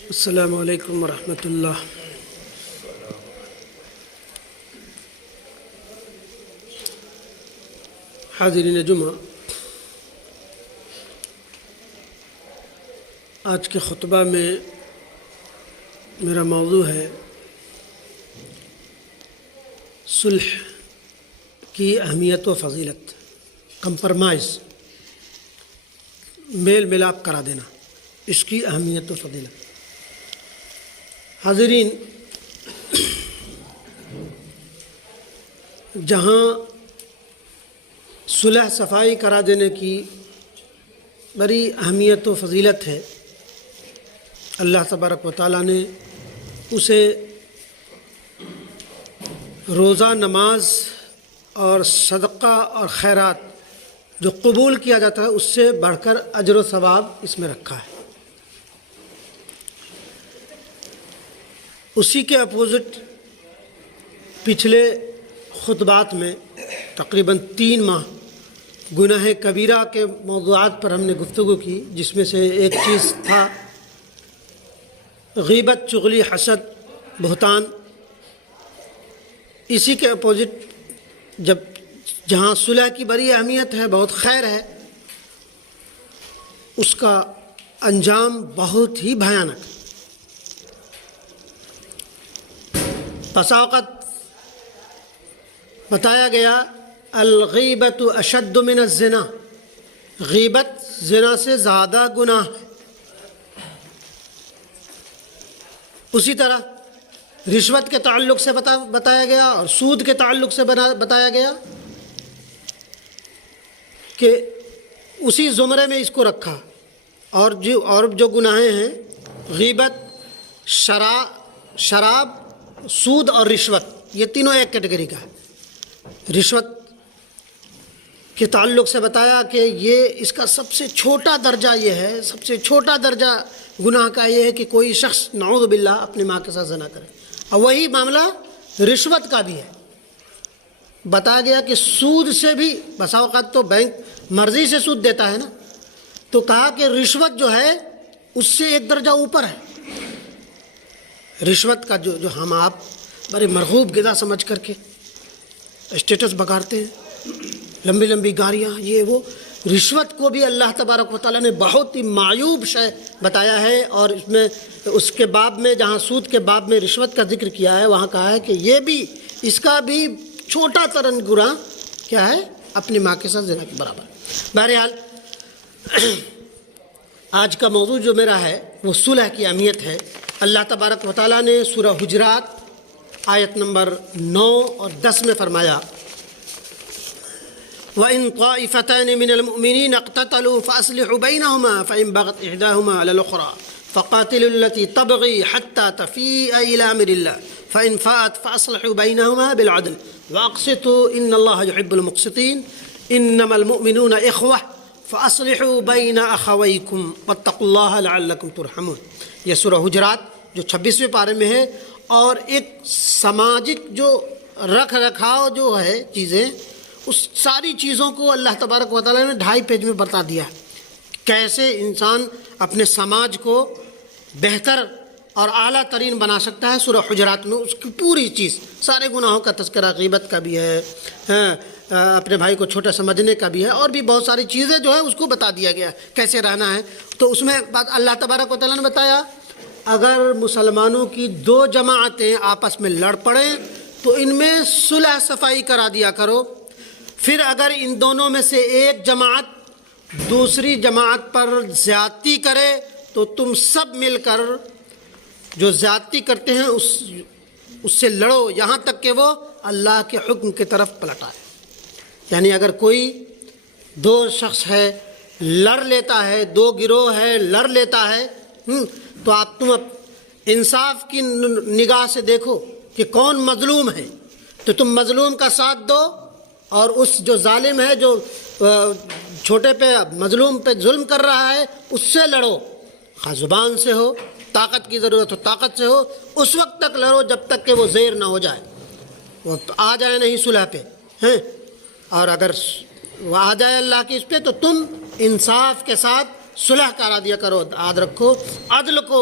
السلام علیکم ورحمۃ اللہ۔ حاضرین جمعہ، آج کے خطبہ میں میرا موضوع ہے صلح کی اہمیت و فضیلت، کمپرمائز، میل ملاپ کرا دینا، اس کی اہمیت و فضیلت۔ حاضرین، جہاں صلح صفائی کرا دینے کی بڑی اہمیت و فضیلت ہے، اللہ تبارک و تعالیٰ نے اسے روزہ، نماز اور صدقہ اور خیرات جو قبول کیا جاتا ہے اس سے بڑھ کر اجر و ثواب اس میں رکھا ہے۔ اسی کے اپوزٹ پچھلے خطبات میں تقریباً 3 ماہ گناہ کبیرہ کے موضوعات پر ہم نے گفتگو کی، جس میں سے ایک چیز تھا غیبت، چغلی، حسد، بہتان۔ اسی کے اپوزٹ جہاں صلح کی بڑی اہمیت ہے، بہت خیر ہے، اس کا انجام بہت ہی بھیانک ہے۔ بسا اوقات بتایا گیا الغیبت اشد من الزنا، غیبت زنا سے زیادہ گناہ ہے۔ اسی طرح رشوت کے تعلق سے بتایا گیا اور سود کے تعلق سے بتایا گیا کہ اسی زمرے میں اس کو رکھا، اور جو گناہیں ہیں غیبت، شراب، سود اور رشوت، یہ تینوں ایک کیٹیگری کا ہے۔ رشوت کے تعلق سے بتایا کہ یہ اس کا سب سے چھوٹا درجہ یہ ہے، سب سے چھوٹا درجہ گناہ کا یہ ہے کہ کوئی شخص نعوذ باللہ اپنی ماں کے ساتھ زنا کرے، اور وہی معاملہ رشوت کا بھی ہے۔ بتایا گیا کہ سود سے بھی بسا اوقات تو بینک مرضی سے سود دیتا ہے نا، تو کہا کہ رشوت جو ہے اس سے ایک درجہ اوپر ہے۔ رشوت کا جو ہم آپ بڑے مرغوب غذا سمجھ کر کے اسٹیٹس بگاڑتے ہیں، لمبی لمبی گاڑیاں، یہ وہ، رشوت کو بھی اللہ تبارک و تعالیٰ نے بہت ہی معیوب شے بتایا ہے، اور اس میں اس کے باب میں جہاں سود کے باب میں رشوت کا ذکر کیا ہے، وہاں کہا ہے کہ یہ بھی، اس کا بھی چھوٹا ترن گناہ کیا ہے، اپنی ماں کے ساتھ زنا کے برابر۔ بہرحال آج کا موضوع جو میرا ہے وہ صلح کی اہمیت ہے۔ اللہ تبارک و تعالیٰ نے سورہ حجرات آیت نمبر 9 اور 10 میں فرمایا وَإِن طَائِفَتَانِ مِنَ الْمُؤْمِنِينَ اقْتَتَلُوا فَأَصْلِحُوا بَيْنَهُمَا فَإِن بَغَتْ إِحْدَاهُمَا عَلَى الْأُخْرَى فَقَاتِلُوا الَّتِي تَبْغِي حَتَّى تَفِيءَ إِلَى أَمْرِ اللَّهِ فَإِن فَاءَتْ فَأَصْلِحُوا بَيْنَهُمَا بِالْعَدْلِ وَأَقْسِطُوا إِنَّ اللَّهَ يُحِبُّ الْمُقْسِطِينَ إِنَّمَا الْمُؤْمِنُونَ إِخْوَةٌ فَأَصْلِحُوا بَيْنَ أَخَوَيْكُمْ وَاتَّقُوا اللَّهَ لَعَلَّكُمْ تُرْحَمُونَ۔ یہ سورہ حجرات جو 26ویں پارے میں ہے، اور ایک سماجک جو رکھ رکھاؤ جو ہے چیزیں، اس ساری چیزوں کو اللہ تبارک و تعالیٰ نے 2.5 پیج میں بتا دیا ہے، کیسے انسان اپنے سماج کو بہتر اور اعلیٰ ترین بنا سکتا ہے۔ سورہ حجرات میں اس کی پوری چیز، سارے گناہوں کا تذکرہ، غیبت کا بھی ہے، اپنے بھائی کو چھوٹا سمجھنے کا بھی ہے، اور بھی بہت ساری چیزیں جو ہے اس کو بتا دیا گیا کیسے رہنا ہے۔ تو اس میں اللہ تبارک و تعالیٰ نے بتایا اگر مسلمانوں کی 2 جماعتیں آپس میں لڑ پڑیں تو ان میں صلح صفائی کرا دیا کرو، پھر اگر ان دونوں میں سے ایک جماعت دوسری جماعت پر زیادتی کرے تو تم سب مل کر جو زیادتی کرتے ہیں اس سے لڑو، یہاں تک کہ وہ اللہ کے حکم کی طرف پلٹ آئے۔ یعنی اگر کوئی 2 شخص ہے لڑ لیتا ہے، 2 گروہ ہے لڑ لیتا ہے، تو تم انصاف کی نگاہ سے دیکھو کہ کون مظلوم ہے، تو تم مظلوم کا ساتھ دو، اور اس جو ظالم ہے، جو چھوٹے پہ مظلوم پہ ظلم کر رہا ہے، اس سے لڑو، خواہ زبان سے ہو، طاقت کی ضرورت ہو طاقت سے ہو، اس وقت تک لڑو جب تک کہ وہ زیر نہ ہو جائے، وہ آ جائے نہیں صلح پہ ہیں، اور اگر وہ آ جائے اللہ کی اس پہ تو تم انصاف کے ساتھ صلح کرا دیا کرو۔ یاد رکھو عدل کو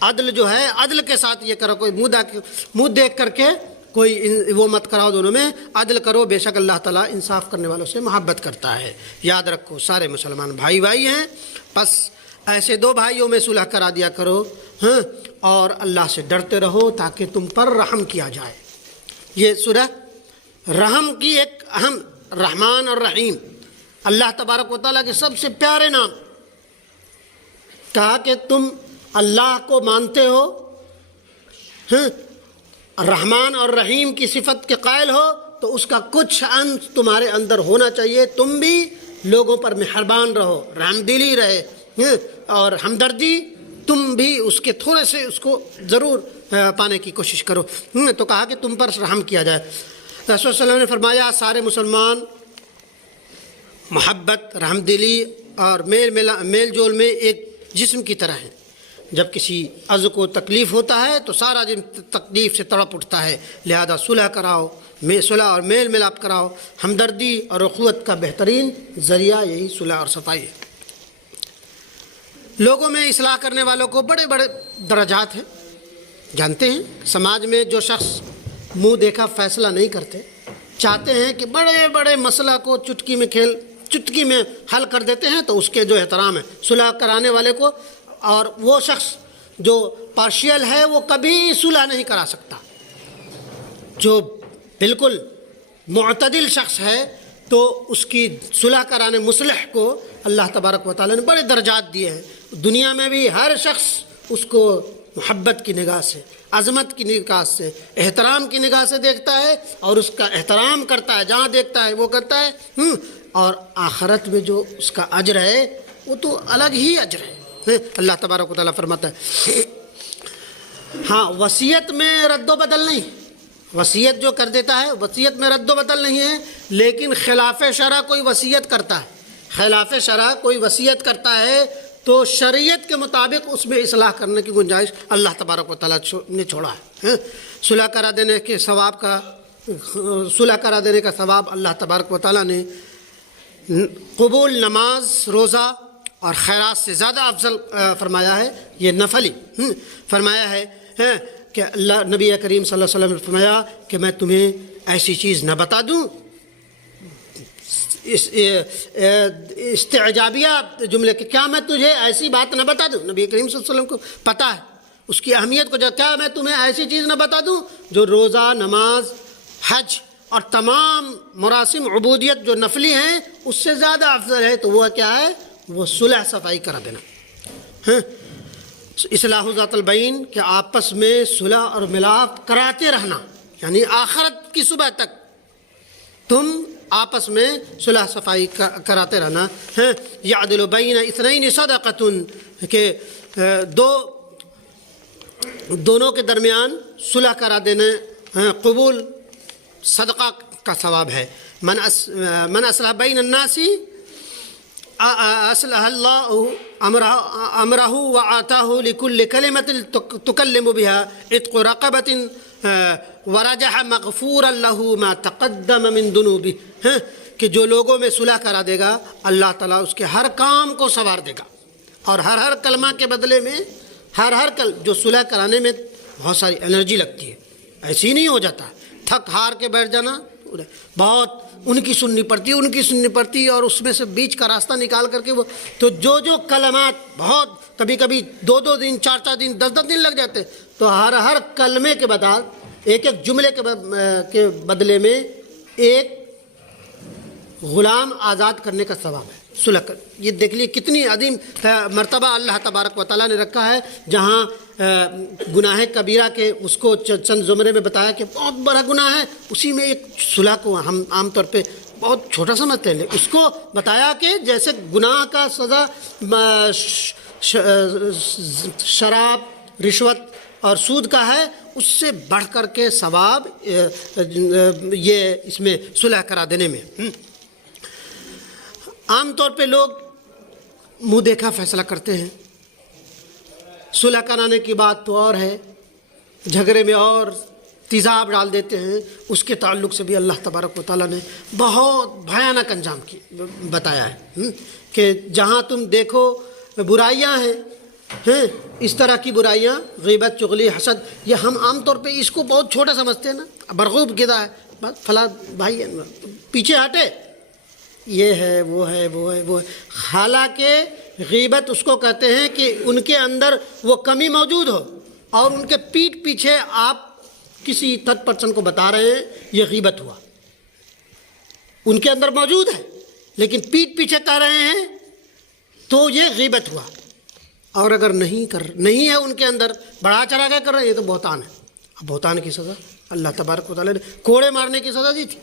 عدل جو ہے عدل کے ساتھ یہ کرو، کوئی منہ دیکھ کر کے کوئی وہ مت کراؤ، دونوں میں عدل کرو، بے شک اللہ تعالیٰ انصاف کرنے والوں سے محبت کرتا ہے۔ یاد رکھو سارے مسلمان بھائی بھائی ہیں، بس ایسے دو بھائیوں میں صلح کرا دیا کرو، ہاں، اور اللہ سے ڈرتے رہو تاکہ تم پر رحم کیا جائے۔ یہ سورہ رحم کی ایک اہم، رحمان اور رحیم، اللہ تبارک و تعالیٰ کے سب سے پیارے نام۔ کہا کہ تم اللہ کو مانتے ہو، ہاں، رحمان اور رحیم کی صفت کے قائل ہو، تو اس کا کچھ انش تمہارے اندر ہونا چاہیے، تم بھی لوگوں پر مہربان رہو، رحم دلی رہے، اور ہمدردی تم بھی اس کے تھوڑے سے اس کو ضرور پانے کی کوشش کرو۔ تو کہا کہ تم پر رحم کیا جائے۔ رسول صلی اللہ علیہ وسلم نے فرمایا سارے مسلمان محبت، رحم دلی اور میل جول میں ایک جسم کی طرح ہیں۔ جب کسی عضو کو تکلیف ہوتا ہے تو سارا جسم تکلیف سے تڑپ اٹھتا ہے، لہذا صلح کراؤ، صلح اور میل ملاپ کراؤ۔ ہمدردی اور اخوت کا بہترین ذریعہ یہی صلح اور صفائی ہے۔ لوگوں میں اصلاح کرنے والوں کو بڑے بڑے درجات ہیں، جانتے ہیں سماج میں جو شخص منہ دیکھا فیصلہ نہیں کرتے، چاہتے ہیں کہ بڑے بڑے مسئلہ کو چٹکی میں حل کر دیتے ہیں، تو اس کے جو احترام ہے صلح کرانے والے کو، اور وہ شخص جو پارشیل ہے وہ کبھی صلح نہیں کرا سکتا۔ جو بالکل معتدل شخص ہے تو اس کی صلح کرانے مصلح کو اللہ تبارک و تعالیٰ نے بڑے درجات دیے ہیں۔ دنیا میں بھی ہر شخص اس کو محبت کی نگاہ سے، عظمت کی نگاہ سے، احترام کی نگاہ سے دیکھتا ہے، اور اس کا احترام کرتا ہے، جہاں دیکھتا ہے وہ کرتا ہے، اور آخرت میں جو اس کا اجر ہے وہ تو الگ ہی اجر ہے۔ اللہ تبارک و تعالیٰ فرماتا ہے، ہاں وصیت میں رد و بدل نہیں، وصیت جو کر دیتا ہے وصیت میں رد و بدل نہیں ہے، لیکن خلاف شرع کوئی وصیت کرتا ہے، خلاف شرع کوئی وصیت کرتا ہے تو شریعت کے مطابق اس میں اصلاح کرنے کی گنجائش اللہ تبارک و تعالیٰ نے چھوڑا ہے۔ صلح کرا دینے کے ثواب کا، صلح کرا دینے کا ثواب اللہ تبارک و تعالیٰ نے قبول نماز، روزہ اور خیرات سے زیادہ افضل فرمایا ہے۔ یہ نفلی فرمایا ہے کہ اللہ نبی کریم صلی اللہ علیہ وسلم نے فرمایا کہ میں تمہیں ایسی چیز نہ بتا دوں، استعجابیہ جملے کہ کیا میں تجھے ایسی بات نہ بتا دوں؟ نبی کریم صلی اللہ علیہ وسلم کو پتہ ہے اس کی اہمیت کو، کیا میں تمہیں ایسی چیز نہ بتا دوں جو روزہ، نماز، حج اور تمام مراسم عبودیت جو نفلی ہیں اس سے زیادہ افضل ہے؟ تو وہ کیا ہے؟ وہ صلح صفائی کرا دینا، اصلاح ذات البین، کہ آپس میں صلح اور ملاپ کراتے رہنا، یعنی آخرت کی صبح تک تم آپس میں صلح صفائی کراتے رہنا ہے۔ یعدل بین اثنین صدقۃ، کہ دونوں کے درمیان صلح کرا دینے قبول صدقہ کا ثواب ہے۔ من اصلح بین الناس اصلح اللہ امرہ وآتاہ لکل کلمۃ تکلم بها عتق رقبۃ ورجح مغفورا له ما تقدم من ذنوبہ، کہ جو لوگوں میں صلح کرا دے گا اللہ تعالیٰ اس کے ہر کام کو سنوار دے گا، اور ہر کلمہ کے بدلے میں جو صلح کرانے میں بہت ساری انرجی لگتی ہے، ایسے ہی نہیں ہو جاتا، تھک ہار کے بیٹھ جانا، بہت ان کی سننی پڑتی اور اس میں سے بیچ کا راستہ نکال کر کے وہ تو جو کلمات بہت کبھی 2 دن 4 دن 10 دن لگ جاتے، تو ہر کلمے کے بعد ایک جملے کے بدلے میں ایک غلام آزاد کرنے کا ثواب ہے صلح کر۔ یہ دیکھ لیے کتنی عظیم مرتبہ اللہ تبارک و تعالیٰ نے رکھا ہے، جہاں گناہ کبیرہ کے اس کو چند زمرے میں بتایا کہ بہت بڑا گناہ ہے، اسی میں ایک صلح کو ہم عام طور پہ بہت چھوٹا سمجھتے ہیں، اس کو بتایا کہ جیسے گناہ کا سزا شراب، رشوت اور سود کا ہے، اس سے بڑھ کر کے ثواب یہ اس میں صلح کرا دینے میں۔ عام طور پہ لوگ منہ دیکھا فیصلہ کرتے ہیں، صلح کرانے کی بات تو اور ہے، جھگڑے میں اور تیزاب ڈال دیتے ہیں۔ اس کے تعلق سے بھی اللہ تبارک و تعالیٰ نے بہت بھیانک انجام بتایا ہے کہ جہاں تم دیکھو برائیاں ہیں ہیں اس طرح کی برائیاں، غیبت، چغلی، حسد، یہ ہم عام طور پہ اس کو بہت چھوٹا سمجھتے ہیں نا، برغوب کدا ہے، بس فلاں بھائی ہے، پیچھے ہٹے، یہ ہے وہ ہے وہ ہے وہ ہے۔ حالانکہ غیبت اس کو کہتے ہیں کہ ان کے اندر وہ کمی موجود ہو اور ان کے پیٹھ پیچھے آپ کسی تھرڈ پرسن کو بتا رہے ہیں، یہ غیبت ہوا، ان کے اندر موجود ہے لیکن پیٹھ پیچھے کہہ رہے ہیں تو یہ غیبت ہوا۔ اور اگر نہیں ہے ان کے اندر، بڑھا چڑھا کے کر رہے ہیں، یہ تو بہتان ہے۔ اب بہتان کی سزا اللہ تبارک و تعالیٰ نے کوڑے مارنے کی سزا دی تھی،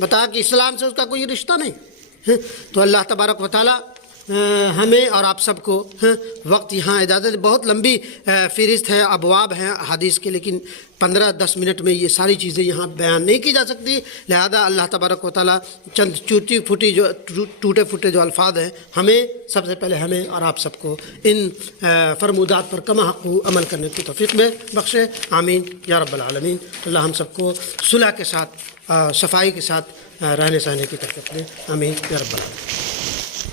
بتا کہ اسلام سے اس کا کوئی رشتہ نہیں۔ تو اللہ تبارک و تعالیٰ ہمیں اور آپ سب کو وقت یہاں اجازت، بہت لمبی فہرست ہے، ابواب ہیں حدیث کے، لیکن 15-10 منٹ میں یہ ساری چیزیں یہاں بیان نہیں کی جا سکتی، لہذا اللہ تبارک و تعالیٰ چند ٹوٹے پھوٹے جو الفاظ ہیں، ہمیں سب سے پہلے ہمیں اور آپ سب کو ان فرمودات پر کما حق عمل کرنے کی توفیق میں بخشے، آمین یا رب العالمین۔ اللہ ہم سب کو صلح کے ساتھ، صفائی کے ساتھ رہنے سہنے کی توفیق دے، آمین یا رب العالمین۔